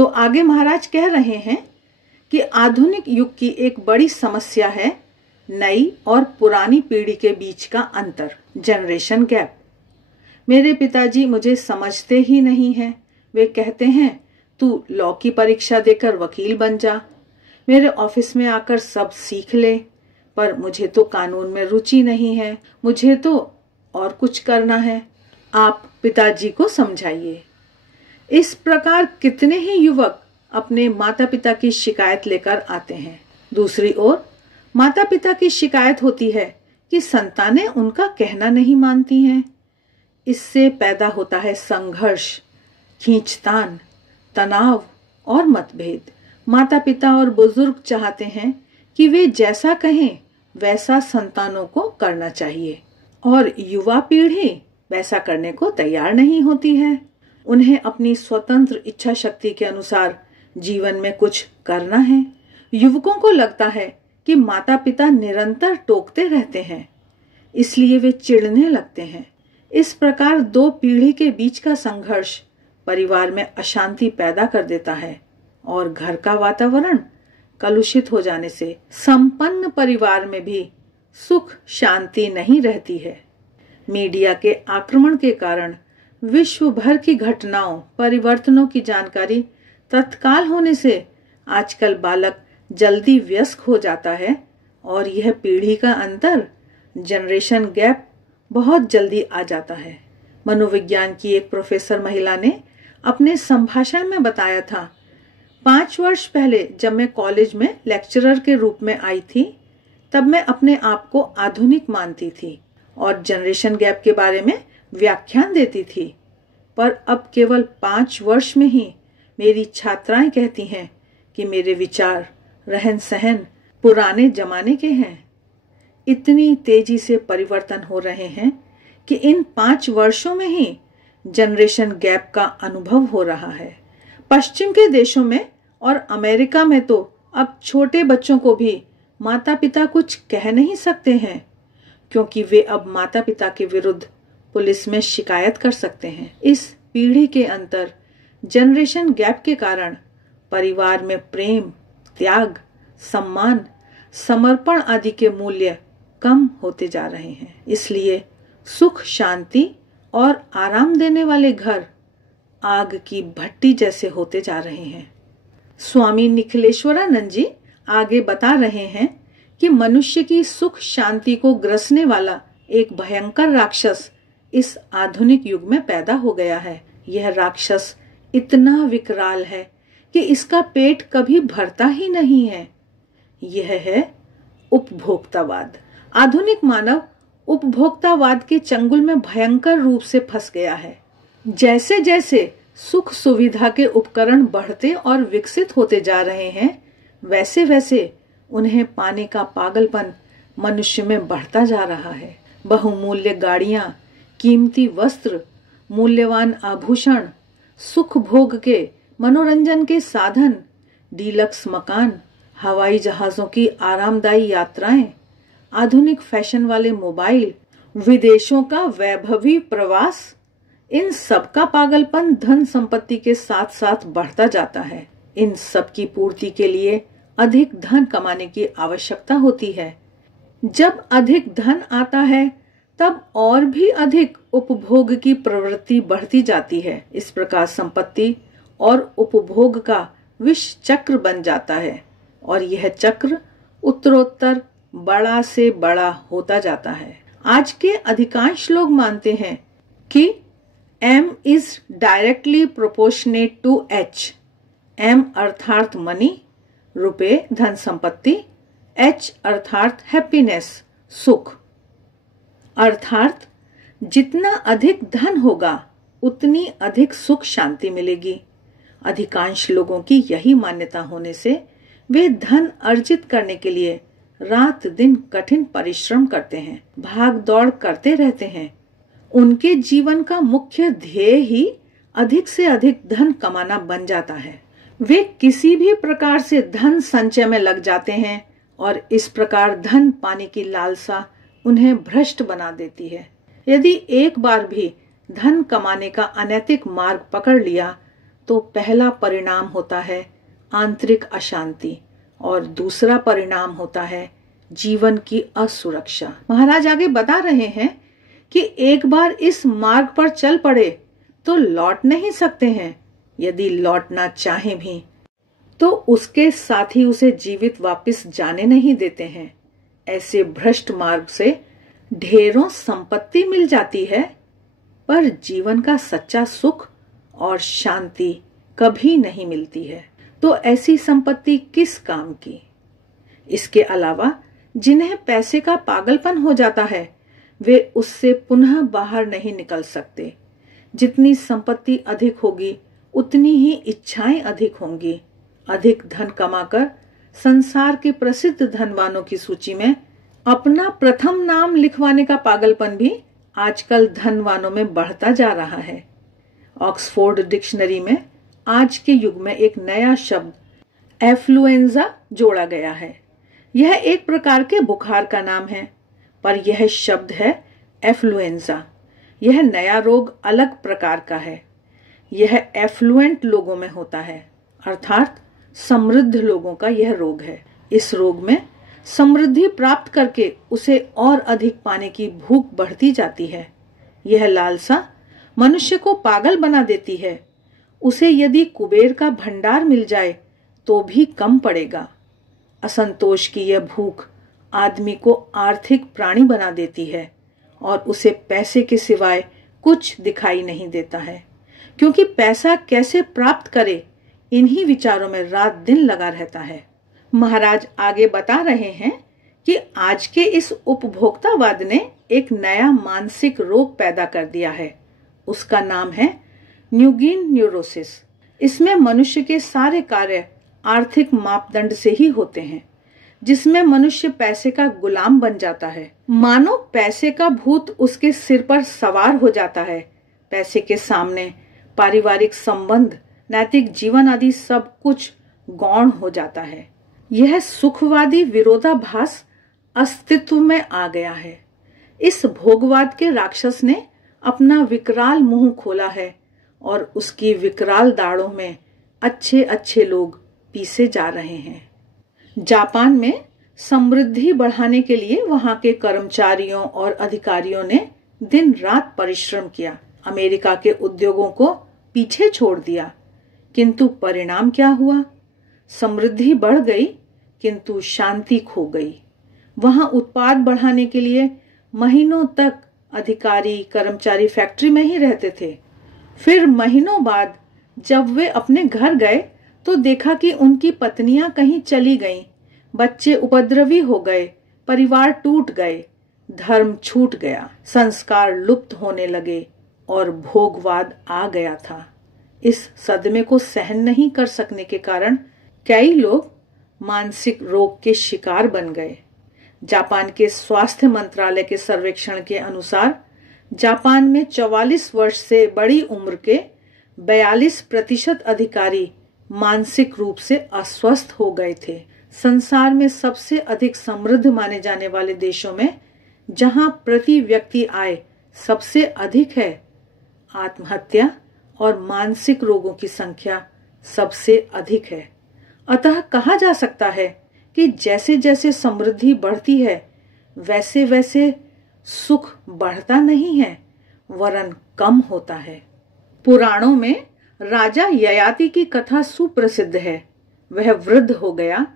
तो आगे महाराज कह रहे हैं कि आधुनिक युग की एक बड़ी समस्या है नई और पुरानी पीढ़ी के बीच का अंतर, जनरेशन गैप। मेरे पिताजी मुझे समझते ही नहीं हैं। वे कहते हैं तू लॉ की परीक्षा देकर वकील बन जा, मेरे ऑफिस में आकर सब सीख ले, पर मुझे तो कानून में रुचि नहीं है, मुझे तो और कुछ करना है। आप पिताजी को समझाइए। इस प्रकार कितने ही युवक अपने माता पिता की शिकायत लेकर आते हैं। दूसरी ओर माता पिता की शिकायत होती है कि संतानें उनका कहना नहीं मानती हैं। इससे पैदा होता है संघर्ष, खींचतान, तनाव और मतभेद। माता पिता और बुजुर्ग चाहते हैं कि वे जैसा कहें वैसा संतानों को करना चाहिए और युवा पीढ़ी वैसा करने को तैयार नहीं होती है। उन्हें अपनी स्वतंत्र इच्छा शक्ति के अनुसार जीवन में कुछ करना है। युवकों को लगता है कि माता पिता निरंतर टोकते रहते हैं, इसलिए वे चिढ़ने लगते हैं। इस प्रकार दो पीढ़ी के बीच का संघर्ष परिवार में अशांति पैदा कर देता है और घर का वातावरण कलुषित हो जाने से संपन्न परिवार में भी सुख शांति नहीं रहती है। मीडिया के आक्रमण के कारण विश्व भर की घटनाओं परिवर्तनों की जानकारी तत्काल होने से आजकल बालक जल्दी वयस्क हो जाता है और यह पीढ़ी का अंतर, जनरेशन गैप, बहुत जल्दी आ जाता है। मनोविज्ञान की एक प्रोफेसर महिला ने अपने संभाषण में बताया था, 5 वर्ष पहले जब मैं कॉलेज में लेक्चरर के रूप में आई थी, तब मैं अपने आप को आधुनिक मानती थी और जनरेशन गैप के बारे में व्याख्यान देती थी, पर अब केवल 5 वर्ष में ही मेरी छात्राएं कहती हैं कि मेरे विचार, रहन सहन पुराने जमाने के हैं। इतनी तेजी से परिवर्तन हो रहे हैं कि इन 5 वर्षों में ही जनरेशन गैप का अनुभव हो रहा है। पश्चिम के देशों में और अमेरिका में तो अब छोटे बच्चों को भी माता पिता कुछ कह नहीं सकते हैं, क्योंकि वे अब माता पिता के विरुद्ध पुलिस में शिकायत कर सकते हैं। इस पीढ़ी के अंतर, जनरेशन गैप के कारण परिवार में प्रेम, त्याग, सम्मान, समर्पण आदि के मूल्य कम होते जा रहे हैं। इसलिए सुख शांति और आराम देने वाले घर आग की भट्टी जैसे होते जा रहे हैं। स्वामी निखिलेश्वरानंद जी आगे बता रहे हैं कि मनुष्य की सुख शांति को ग्रसने वाला एक भयंकर राक्षस इस आधुनिक युग में पैदा हो गया है। यह राक्षस इतना विकराल है कि इसका पेट कभी भरता ही नहीं है। यह है उपभोक्तावाद। आधुनिक मानव उपभोक्तावाद के चंगुल में भयंकर रूप से फंस गया है। जैसे जैसे सुख सुविधा के उपकरण बढ़ते और विकसित होते जा रहे हैं, वैसे वैसे उन्हें पाने का पागलपन मनुष्य में बढ़ता जा रहा है। बहुमूल्य गाड़ियां, कीमती वस्त्र, मूल्यवान आभूषण, सुख भोग के मनोरंजन के साधन, डीलक्स मकान, हवाई जहाजों की आरामदायी यात्राएं, आधुनिक फैशन वाले मोबाइल, विदेशों का वैभवी प्रवास, इन सब का पागलपन धन संपत्ति के साथ साथ बढ़ता जाता है। इन सब की पूर्ति के लिए अधिक धन कमाने की आवश्यकता होती है। जब अधिक धन आता है तब और भी अधिक उपभोग की प्रवृत्ति बढ़ती जाती है। इस प्रकार संपत्ति और उपभोग का विष चक्र बन जाता है और यह चक्र उत्तरोत्तर बड़ा से बड़ा होता जाता है। आज के अधिकांश लोग मानते हैं कि M is directly proportionate to H। M अर्थात मनी, रुपए, धन संपत्ति, H अर्थात हैप्पीनेस, सुख। अर्थात जितना अधिक धन होगा उतनी अधिक सुख शांति मिलेगी। अधिकांश लोगों की यही मान्यता होने से वे धन अर्जित करने के लिए रात दिन कठिन परिश्रम करते हैं, भाग दौड़ करते रहते हैं। उनके जीवन का मुख्य ध्येय ही अधिक से अधिक धन कमाना बन जाता है। वे किसी भी प्रकार से धन संचय में लग जाते हैं और इस प्रकार धन पाने की लालसा उन्हें भ्रष्ट बना देती है। यदि एक बार भी धन कमाने का अनैतिक मार्ग पकड़ लिया तो पहला परिणाम होता है आंतरिक अशांति और दूसरा परिणाम होता है जीवन की असुरक्षा। महाराज आगे बता रहे हैं कि एक बार इस मार्ग पर चल पड़े तो लौट नहीं सकते हैं। यदि लौटना चाहें भी तो उसके साथी उसे जीवित वापस जाने नहीं देते हैं। ऐसे भ्रष्ट मार्ग से ढेरों संपत्ति मिल जाती है, पर जीवन का सच्चा सुख और शांति कभी नहीं मिलती है। तो ऐसी संपत्ति किस काम की? इसके अलावा जिन्हें पैसे का पागलपन हो जाता है वे उससे पुनः बाहर नहीं निकल सकते। जितनी संपत्ति अधिक होगी उतनी ही इच्छाएं अधिक होंगी। अधिक धन कमाकर संसार के प्रसिद्ध धनवानों की सूची में अपना प्रथम नाम लिखवाने का पागलपन भी आजकल धनवानों में बढ़ता जा रहा है। ऑक्सफोर्ड डिक्शनरी में आज के युग में एक नया शब्द एफ्लुएंजा जोड़ा गया है। यह एक प्रकार के बुखार का नाम है, पर यह शब्द है एफ्लुएंजा। यह नया रोग अलग प्रकार का है। यह एफ्लुएंट लोगों में होता है, अर्थात समृद्ध लोगों का यह रोग है। इस रोग में समृद्धि प्राप्त करके उसे और अधिक पाने की भूख बढ़ती जाती है। यह लालसा मनुष्य को पागल बना देती है। उसे यदि कुबेर का भंडार मिल जाए तो भी कम पड़ेगा। असंतोष की यह भूख आदमी को आर्थिक प्राणी बना देती है और उसे पैसे के सिवाय कुछ दिखाई नहीं देता है, क्योंकि पैसा कैसे प्राप्त करे इन्हीं विचारों में रात दिन लगा रहता है। महाराज आगे बता रहे हैं कि आज के इस उपभोक्तावाद ने एक नया मानसिक रोग पैदा कर दिया है। उसका नाम है न्यूगीन न्यूरोसिस। इसमें मनुष्य के सारे कार्य आर्थिक मापदंड से ही होते हैं, जिसमें मनुष्य पैसे का गुलाम बन जाता है। मानो पैसे का भूत उसके सिर पर सवार हो जाता है। पैसे के सामने पारिवारिक संबंध, नैतिक जीवन आदि सब कुछ गौण हो जाता है। यह सुखवादी विरोधाभास अस्तित्व में आ गया है। इस भोगवाद के राक्षस ने अपना विकराल मुंह खोला है और उसकी विकराल दाढ़ों में अच्छे अच्छे लोग पीसे जा रहे हैं। जापान में समृद्धि बढ़ाने के लिए वहां के कर्मचारियों और अधिकारियों ने दिन रात परिश्रम किया। अमेरिका के उद्योगों को पीछे छोड़ दिया, किंतु परिणाम क्या हुआ? समृद्धि बढ़ गई किंतु शांति खो गई। वहां उत्पाद बढ़ाने के लिए महीनों तक अधिकारी कर्मचारी फैक्ट्री में ही रहते थे। फिर महीनों बाद जब वे अपने घर गए तो देखा कि उनकी पत्नियां कहीं चली गईं, बच्चे उपद्रवी हो गए, परिवार टूट गए, धर्म छूट गया, संस्कार लुप्त होने लगे और भोगवाद आ गया था। इस सदमे को सहन नहीं कर सकने के कारण कई लोग मानसिक रोग के शिकार बन गए। जापान के स्वास्थ्य मंत्रालय के सर्वेक्षण के अनुसार जापान में 44 वर्ष से बड़ी उम्र के 42% अधिकारी मानसिक रूप से अस्वस्थ हो गए थे। संसार में सबसे अधिक समृद्ध माने जाने वाले देशों में जहां प्रति व्यक्ति आय सबसे अधिक है, आत्महत्या और मानसिक रोगों की संख्या सबसे अधिक है। अतः कहा जा सकता है कि जैसे जैसे समृद्धि बढ़ती है वैसे वैसे सुख बढ़ता नहीं है, वरन कम होता है। पुराणों में राजा ययाति की कथा सुप्रसिद्ध है। वह वृद्ध हो गया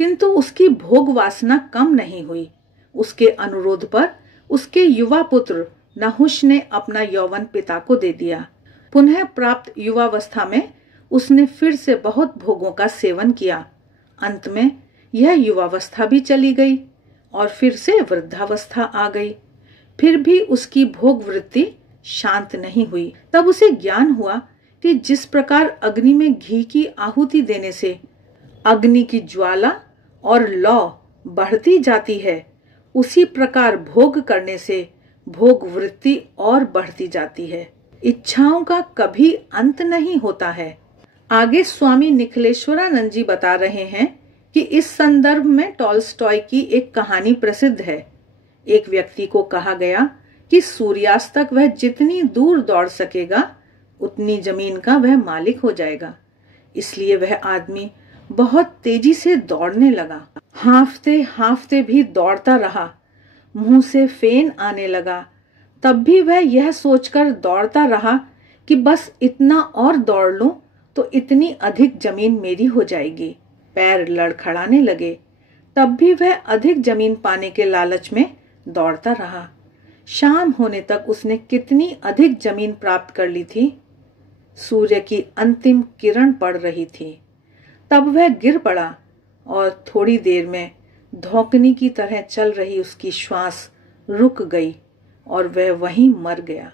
किंतु उसकी भोग वासना कम नहीं हुई। उसके अनुरोध पर उसके युवा पुत्र नहुष ने अपना यौवन पिता को दे दिया। पुनः प्राप्त युवावस्था में उसने फिर से बहुत भोगों का सेवन किया। अंत में यह युवावस्था भी चली गई और फिर से वृद्धावस्था आ गई। फिर भी उसकी भोग वृत्ति शांत नहीं हुई। तब उसे ज्ञान हुआ कि जिस प्रकार अग्नि में घी की आहुति देने से अग्नि की ज्वाला और लौ बढ़ती जाती है, उसी प्रकार भोग करने से भोग वृत्ति और बढ़ती जाती है। इच्छाओं का कभी अंत नहीं होता है। आगे स्वामी निखिलेश्वरानंद जी बता रहे हैं कि इस संदर्भ में टॉल्स्टॉय की एक कहानी प्रसिद्ध है। एक व्यक्ति को कहा गया कि सूर्यास्त तक वह जितनी दूर दौड़ सकेगा उतनी जमीन का वह मालिक हो जाएगा। इसलिए वह आदमी बहुत तेजी से दौड़ने लगा। हांफते हांफते भी दौड़ता रहा। मुंह से फेन आने लगा। तब भी वह यह सोचकर दौड़ता रहा कि बस इतना और दौड़ लूं तो इतनी अधिक जमीन मेरी हो जाएगी। पैर लड़खड़ाने लगे। तब भी वह अधिक जमीन पाने के लालच में दौड़ता रहा। शाम होने तक उसने कितनी अधिक जमीन प्राप्त कर ली थी। सूर्य की अंतिम किरण पड़ रही थी। तब वह गिर पड़ा और थोड़ी देर में धौंकनी की तरह चल रही उसकी श्वास रुक गई और वह वहीं मर गया।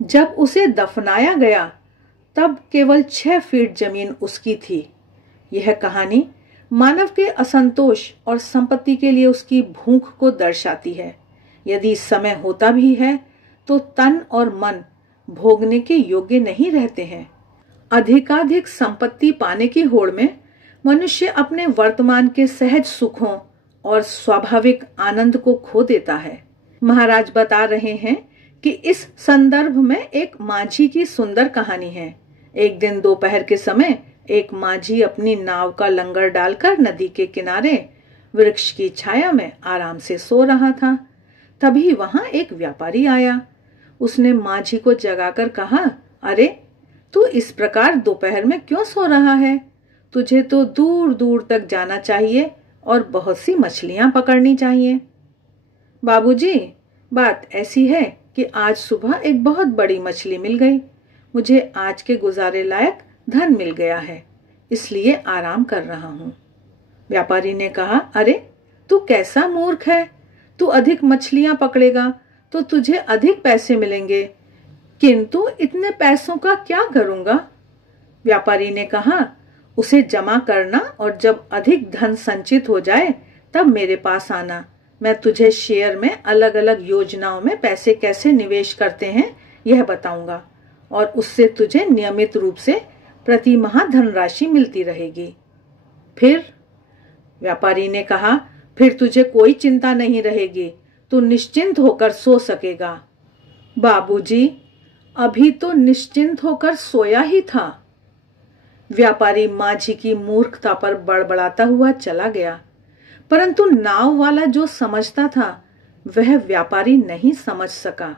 जब उसे दफनाया गया तब केवल 6 फीट जमीन उसकी थी। यह कहानी मानव के असंतोष और संपत्ति के लिए उसकी भूख को दर्शाती है। यदि समय होता भी है तो तन और मन भोगने के योग्य नहीं रहते हैं। अधिकाधिक संपत्ति पाने की होड़ में मनुष्य अपने वर्तमान के सहज सुखों और स्वाभाविक आनंद को खो देता है। महाराज बता रहे हैं कि इस संदर्भ में एक माझी की सुंदर कहानी है। एक दिन दोपहर के समय एक माझी अपनी नाव का लंगर डालकर नदी के किनारे वृक्ष की छाया में आराम से सो रहा था। तभी वहां एक व्यापारी आया। उसने माझी को जगाकर कहा, अरे तू इस प्रकार दोपहर में क्यों सो रहा है? तुझे तो दूर दूर तक जाना चाहिए और बहुत सी मछलियां पकड़नी चाहिए। बाबूजी, बात ऐसी है कि आज सुबह एक बहुत बड़ी मछली मिल गई। मुझे आज के गुजारे लायक धन मिल गया है, इसलिए आराम कर रहा हूँ। व्यापारी ने कहा, अरे तू कैसा मूर्ख है? तू अधिक मछलियां पकड़ेगा तो तुझे अधिक पैसे मिलेंगे, किंतु इतने पैसों का क्या करूंगा? व्यापारी ने कहा, उसे जमा करना और जब अधिक धन संचित हो जाए तब मेरे पास आना। मैं तुझे शेयर में अलग अलग योजनाओं में पैसे कैसे निवेश करते हैं यह बताऊंगा और उससे तुझे नियमित रूप से प्रति माह धनराशि मिलती रहेगी। फिर व्यापारी ने कहा, फिर तुझे कोई चिंता नहीं रहेगी, तू निश्चिंत होकर सो सकेगा। बाबूजी, अभी तो निश्चिंत होकर सोया ही था। व्यापारी माझी की मूर्खता पर बड़बड़ाता हुआ चला गया, परंतु नाव वाला जो समझता था वह व्यापारी नहीं समझ सका।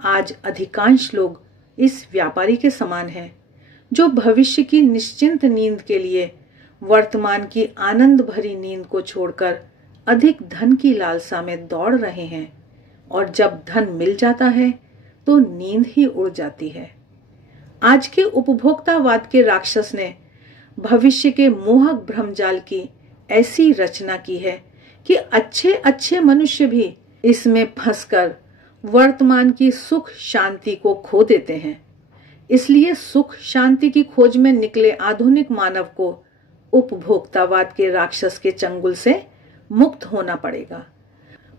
आज अधिकांश लोग इस व्यापारी के समान हैं, जो भविष्य की निश्चिंत नींद के लिए वर्तमान की आनंद भरी नींद को छोड़कर अधिक धन की लालसा में दौड़ रहे हैं, और जब धन मिल जाता है तो नींद ही उड़ जाती है। आज के उपभोक्तावाद के राक्षस ने भविष्य के मोहक भ्रमजाल की ऐसी रचना की है कि अच्छे अच्छे मनुष्य भी इसमें फंसकर वर्तमान की सुख शांति को खो देते हैं। इसलिए सुख शांति की खोज में निकले आधुनिक मानव को उपभोक्तावाद के राक्षस के चंगुल से मुक्त होना पड़ेगा।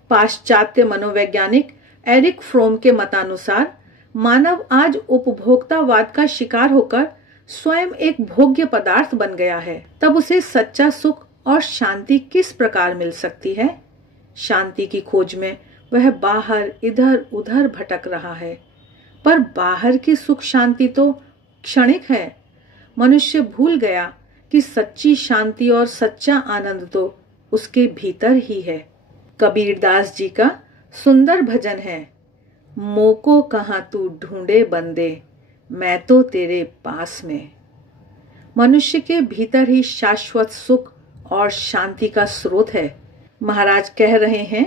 पाश्चात्य मनोवैज्ञानिक एरिक फ्रोम के मतानुसार मानव आज उपभोक्तावाद का शिकार होकर स्वयं एक भोग्य पदार्थ बन गया है। तब उसे सच्चा सुख और शांति किस प्रकार मिल सकती है? शांति की खोज में वह बाहर इधर उधर भटक रहा है, पर बाहर की सुख शांति तो क्षणिक है। मनुष्य भूल गया कि सच्ची शांति और सच्चा आनंद तो उसके भीतर ही है। कबीरदास जी का सुंदर भजन है, मोको कहाँ तू ढूंढे बंदे, मैं तो तेरे पास में। मनुष्य के भीतर ही शाश्वत सुख और शांति का स्रोत है। महाराज कह रहे हैं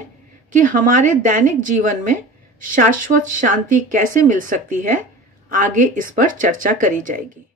कि हमारे दैनिक जीवन में शाश्वत शांति कैसे मिल सकती है, आगे इस पर चर्चा करी जाएगी।